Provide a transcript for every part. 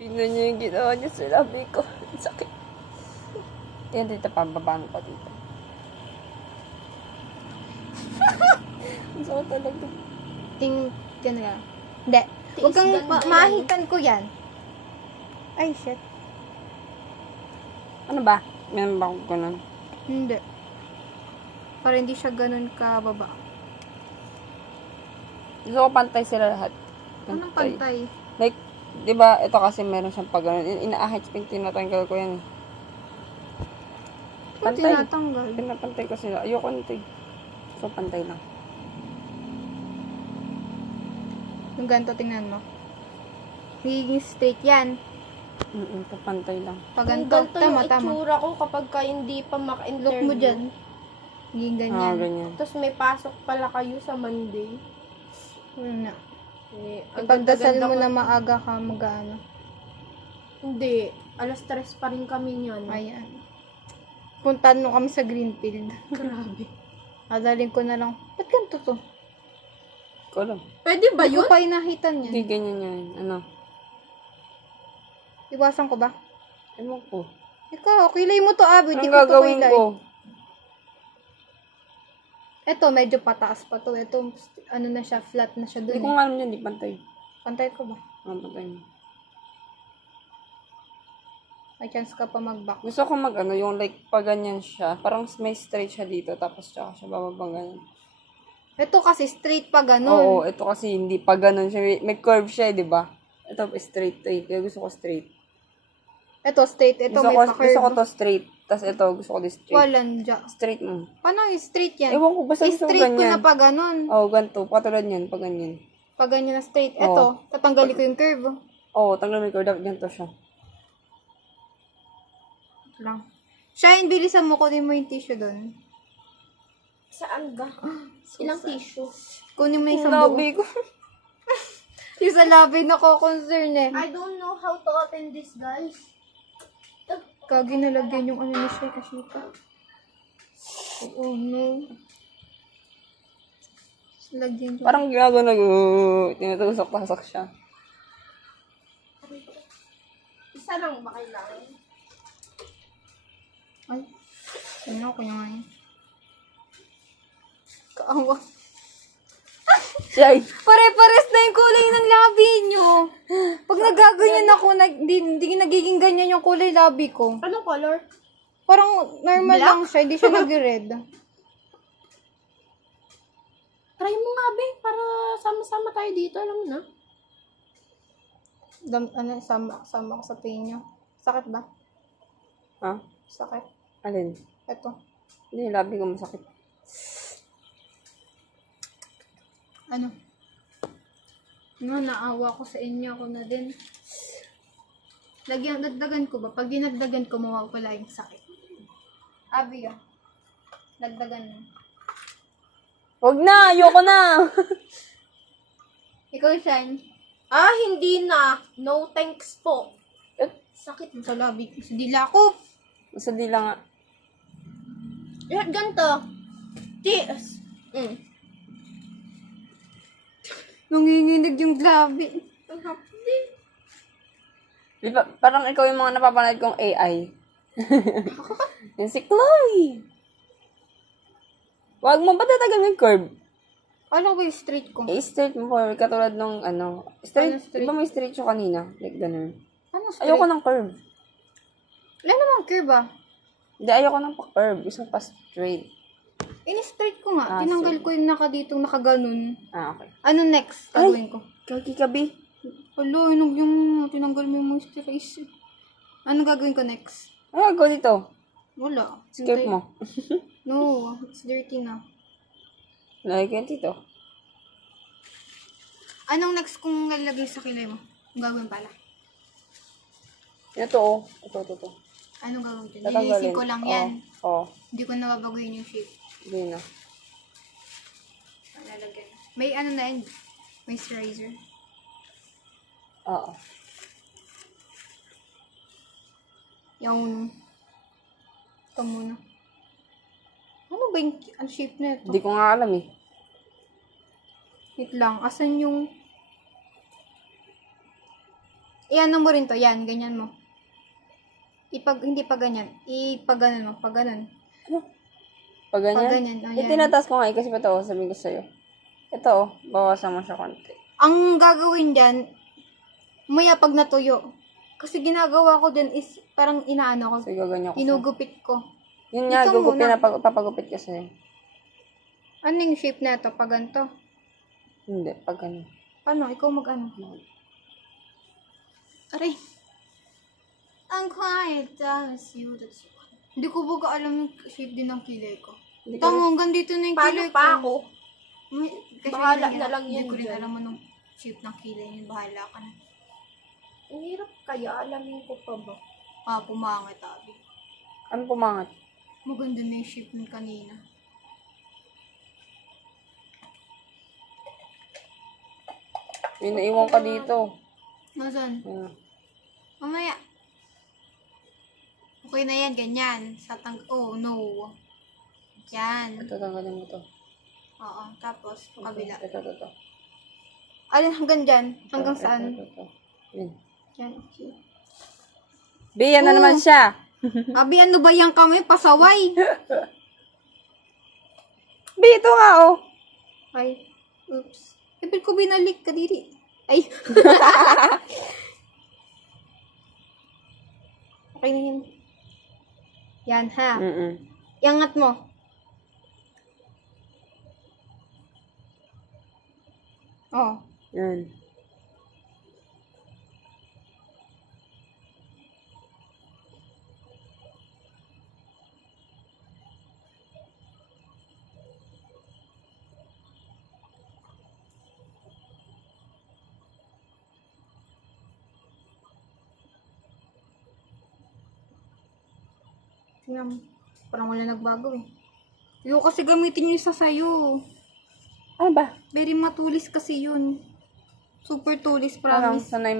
Tingnan niyo yung ginawa niya sa labi ko. Ang sakit. Yan, dito pababaan pa dito. Ang sakit talaga. Tingnan ka. Hindi. Huwag kang mahitan ko yan. Ay, shit. Ano ba? Meron ba akong ganun? Hindi. Para hindi siya ganun kababa. Gusto ko pantay sila lahat. Anong pantay? Like, di ba, ito kasi meron siyang pag ganun. Ina-ahit spring, tinatanggal ko yan. Kung tinatanggal. Pinapantay ko sila. Ayoko nito eh. So, pantay lang. Yung ganito, tingnan mo. Magiging straight yan. Papantay lang. Pag Ang ganito, ganito yung tama. itsura ko kapag ka hindi pa maka-interview. Look mo dyan. Magiging ganyan. Ganyan. Tapos may pasok pala kayo sa Monday. Wala na. Eh, ang Ipagdasal ganda-ganda mo ko- na maaga ka mag-ano. Hindi. Alas 3 pa rin kami niyan. Ayan. Puntahan mo kami sa Greenfield. Grabe. Adalin ko na lang. Ba't ganito to? Ko lang. Pwede ba Hindi ko yun? pa inahitan Hindi yan. ganyan yan. Ano? Iwasan ko ba? Ewan ko. Ikaw, kilay mo to, Abby. Anong Hindi ko to gagawin kilay. ko? Ito, medyo pataas pa to. Ito, ano na siya, flat na siya Hindi dun. ko nga alam yun. Di pantay. Pantay ko ba? Pantay. May chance ka pa mag-back. Gusto ko mag-ano, yung like, pag ganyan siya. Parang may straight siya dito, tapos tsaka siya bababang ganyan. Ito kasi straight pa Oo, ganun. ito kasi hindi pa ganun siya. May curve siya, di ba? Ito, straight to eh. Kaya gusto ko straight. Ito straight. Ito Gusto may ko, pa-curve. gusto ko to straight. Tapos ito, gusto ko di straight. Walang dya. Straight mo. Paano yung straight yan? Ewan ko, basta gusto ko Straight ko ganyan. na pa ganun. Oo, ganito. Katulad yan, pag ganyan. Pag ganyan na straight. Ito, tatanggalin ko yung curve. Oo, tanggal mo yung curve. Dapat ganito siya. Lang. Shine, bilisan mo. Kunin mo yung tissue doon. Saan ba? Ilang tissue? Kunin mo yung isang Labi buo. ko. Yung sa labi na ko concern eh. I don't know how to open this, guys. Kagi nalagyan yung ano ni siya kasi pa. Oh no. Lagyan ko. Parang ginagawa na, tinutusok-tasok siya. Isa lang ba kailangan? Ay. Ano ko yung ngayon? Kaawa. Shy. Pare-pares na yung kulay ng labi nyo. Pag nagaganyan ako, hindi nagiging ganyan yung kulay labi ko. Anong color? Parang normal Black? lang siya, hindi siya nag-red. Try mo nga, be. Para sama-sama tayo dito. Alam mo na. Sama ko sa pain nyo. Sakit ba? Ha? Sakit. Alin? Ito. Hindi, labi ko masakit. Ano? Naawa ko sa inyo. Ako na din. Dagdagan ko ba? Pag dinagdagan ko, mawawala yung sakit. Abi ah. Dagdagan mo. Huwag na! Ayoko na! Ikaw, Shine. Ah, hindi na. No thanks po. Sakit. Sa labi ko. Sa dila ko. Basta di lang nga. Ganito. Tis. Nanginginig yung labi. Di ba, parang ikaw yung mga napapanood kong AI. Yan si Chloe. Huwag mo patatagal yung curve. Ano ba yung straight ko? Straight mo for katulad nung ano. Straight, Ano straight? di ba may straight siya kanina? Like ganun. Ano straight? Ayoko ng curve. Wala namang curve ah. Hindi, ayoko ng pa-curve. Gusto ko pa straight. In-straight ko nga. Ah, Tinanggal sige. ko yung nakaditong nakaganon. Okay. Ano next? Gagawin ko. Kaki kabi. Hala, yung tinanggal mo yung moisturizer. Ano gagawin ko next? Ay, go dito. Wala. Skip Hintay- mo. No, it's dirty na. Lagi ko dito. Anong next kung lalagay sa kilay mo? Ang gagawin pala. Ito oh. Ito. Anong gagawin ko? Tatanggalin. Lilinisin ko lang yan. Oo. Hindi ko nababaguhin yung shape. Hindi na. Lalagyan. May ano na yun? Moisturizer. Oo. Yung... Ito muna. Ano ba yung ang shape na ito? Hindi ko nga alam eh. Wait lang. Asan yung... Iano mo rin to. Yan, ganyan mo. Hindi pa ganyan. Ipag mo. Pag ganun. Pag ganyan? Pag ganyan, oh, yan. Tinataas ko nga kasi pa ito, sabihin ko sa'yo. Ito, bawasan mo siya konti. Ang gagawin dyan, maya pag natuyo. Kasi ginagawa ko din is parang inaano ko. So, gaganyan ko sa'yo. Ginugupit ko. Yun nga, Ikaw muna. papagupit ko sa'yo. Ano yung shape na ito? Pag ganito? Hindi, pag ganyan. Paano? Ikaw mag-ano? Aray. Ang quiet tells you that you want. Hindi ko baga alam yung shape din ng kilay ko. Tama, hanggang dito na yung Paano kilay ko. pa ako? Kasi Bahala mahirap. na lang Hindi yan ko rin dyan. alam anong shape ng kilay niya. Bahala ka na. Ang hirap kaya, alamin ko pa ba? Pumangit, abi. Ano pumangat? Maganda na yung shape ng kanina. May naiwan ka dito. Nasaan? Ayun. Mamaya. Okay na yan, ganyan. Oh, no. Yan. Ito, tanggalin mo to. Oo, tapos, kabila. Ito. Alin hanggang dyan? Hanggang Ito, saan? ito. Yun. Yan, okay. Yan na Oh. naman siya. Abi, ano ba yung kami? Pasaway. Ito nga, oh. Ay, oops. Ibig ko binalik, kadiri. Ay. Okay na yan. Yan, ha. Iangat mo. Oh. Yan. Tingnan mo. Parang wala nagbago eh. Yung kasi gamitin yung isa sa'yo. Ano ba? Very matulis kasi yun. Super tulis, Parang promise. sanay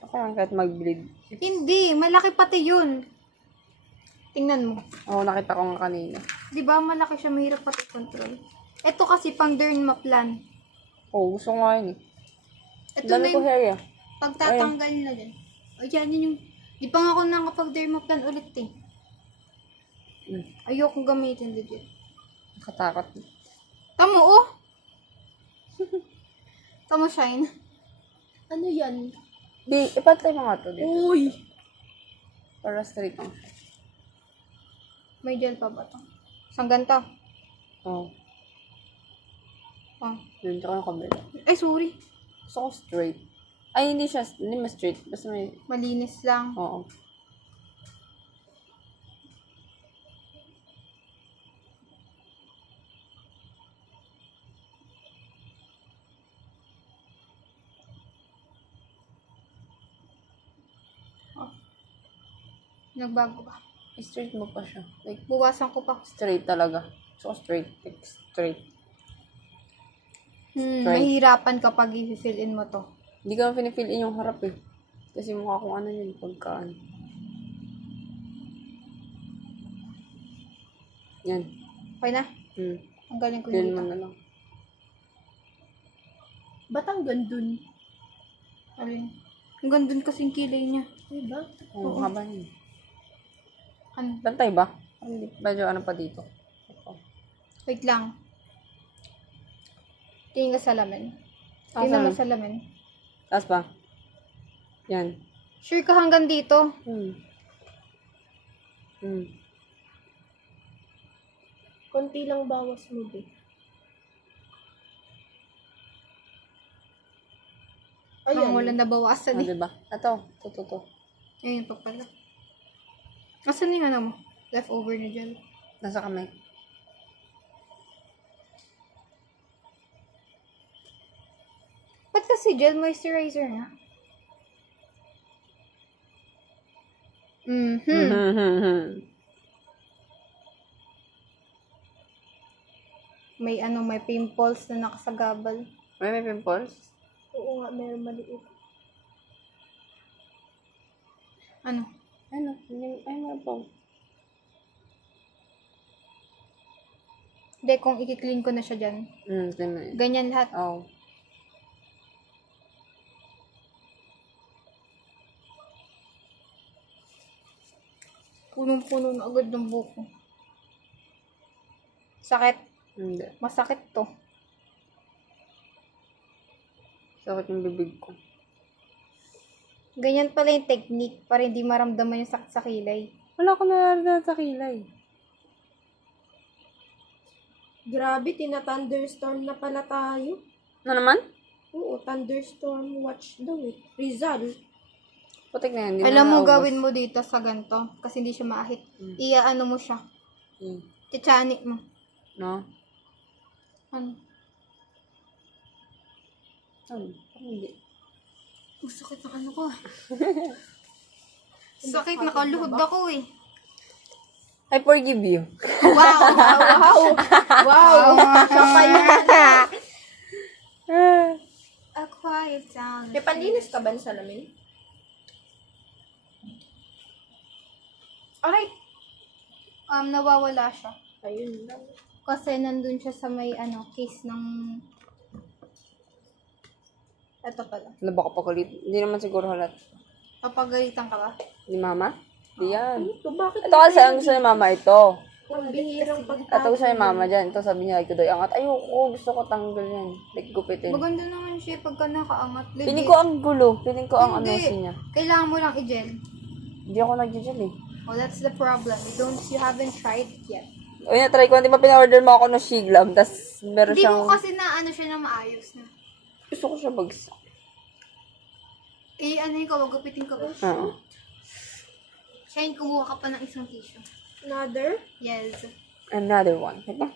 parang kahit mag-bleed. Hindi, malaki pati yun. Tingnan mo. Oo, nakita ko nga kanina. Di ba malaki siya, mahirap pati control. Ito kasi pang dermaplan. Oo, gusto ko nga yun eh. Ito Dami na ko yung hair ah. pagtatanggal na din. O yan, yun yung... Di pa nga ako nakapag-dermaplan ulit eh. Ayokong gamitin legit. Nakatakot. Tamo, oh! Tamo, shine. Ano yan? Ipatay mo nga to dito. Uy! Para straight lang siya. May gel pa ba to? Isang ganito. Oo. Oh. Yun, tsaka yung kabila. Ay, sorry. Gusto ko straight. Ay, hindi mas straight. Basta may, Malinis lang. oo. Nagbago ba? Straight mo pa siya. Like, Buwasan ko pa. straight talaga. So, straight. Like, straight. Straight. Mahirapan kapag i-fill in mo to. Hindi ka pinifill in yung harap eh. Kasi mukha kung ano yun, pagkaan. Yan. Okay na? Ang galing ko Fill yun mo dito. na lang. Ba't ang gandun? Alin? Ang gandun kasi yung kilay niya. Diba? Oo, haba yun. Ano? Bantay ba? Medyo ano pa dito. Wait lang. Tingin ka sa lamin. Ah, Tingnan mo saan? sa lamin. Taas ba? Yan. Sure ka hanggang dito? Konti lang bawas mo, be. Ang Ayan. wala nabawasan Ah, eh. diba? Ito. Ito. Ayun pa pala. Asan yung ano mo? Leftover na dyan. Nasa kamay. Ba't kasi gel moisturizer na? May pimples na nakasagabal. May pimples? Oo nga, meron maliit. Ano? Ano? Ay, meron po. Hindi, kung i-clean ko na siya dyan. Clean na yun. Ganyan lahat. Oo. Punong-puno na agad ng buko. Sakit. Hindi. Masakit to. Sakit yung bibig ko. Ganyan pala yung technique para hindi maramdaman yung sakit sa kilay. Wala ko nararamdaman sa kilay. Grabe, tina-thunderstorm na pala tayo. Ano naman? Oo, thunderstorm watch daw eh. Rizal. Putik na yan. Hindi Alam mo, naubos. gawin mo dito sa ganito. Kasi hindi siya maahit. Iaano mo siya. Hmm. Chichanik mo. No? Ano? Ano? Hindi. Ang sakit ng ano ko. Sakit, nakaluhod ako eh. I forgive you. Wow! Wow! Wow! Siya pa yun. A quiet town. May panlinis ka ba sa salamin? Aray! Nawawala siya. Ayun lang. Kasi nandun siya sa may case ng... Ito pala. Ano ba kapakulit? Hindi naman siguro halat. Papagalitan ka ba? Ni mama? Di yan. Ito, bakit? Ito kasi ang gusto ni mama ito. Ang bihirang Ito pagtago. gusto ni mama dyan. Ito sabi niya, ito daw angat. Ayoko, gusto ko tanggal yan. Like, gupitin. Maganda naman siya pagka nakaangat. Legit. Piling ko ang gulo. Piling ko ang Hindi. ano niya. Kailangan mo lang i-gel. Hindi ako nag-gel eh. Oh, that's the problem. You haven't tried it yet. O yun, try ko. Di ba pina-order mo ako ng Shiglam? Tapos meron Hindi siyang... mo kasi na siya na maayos na. Gusto ko siya bagsak. Ikaw, magupitin ka ba? Oo. Shane, kumuha ka pa ng isang tissue. Another? Yes. Another one. Diba?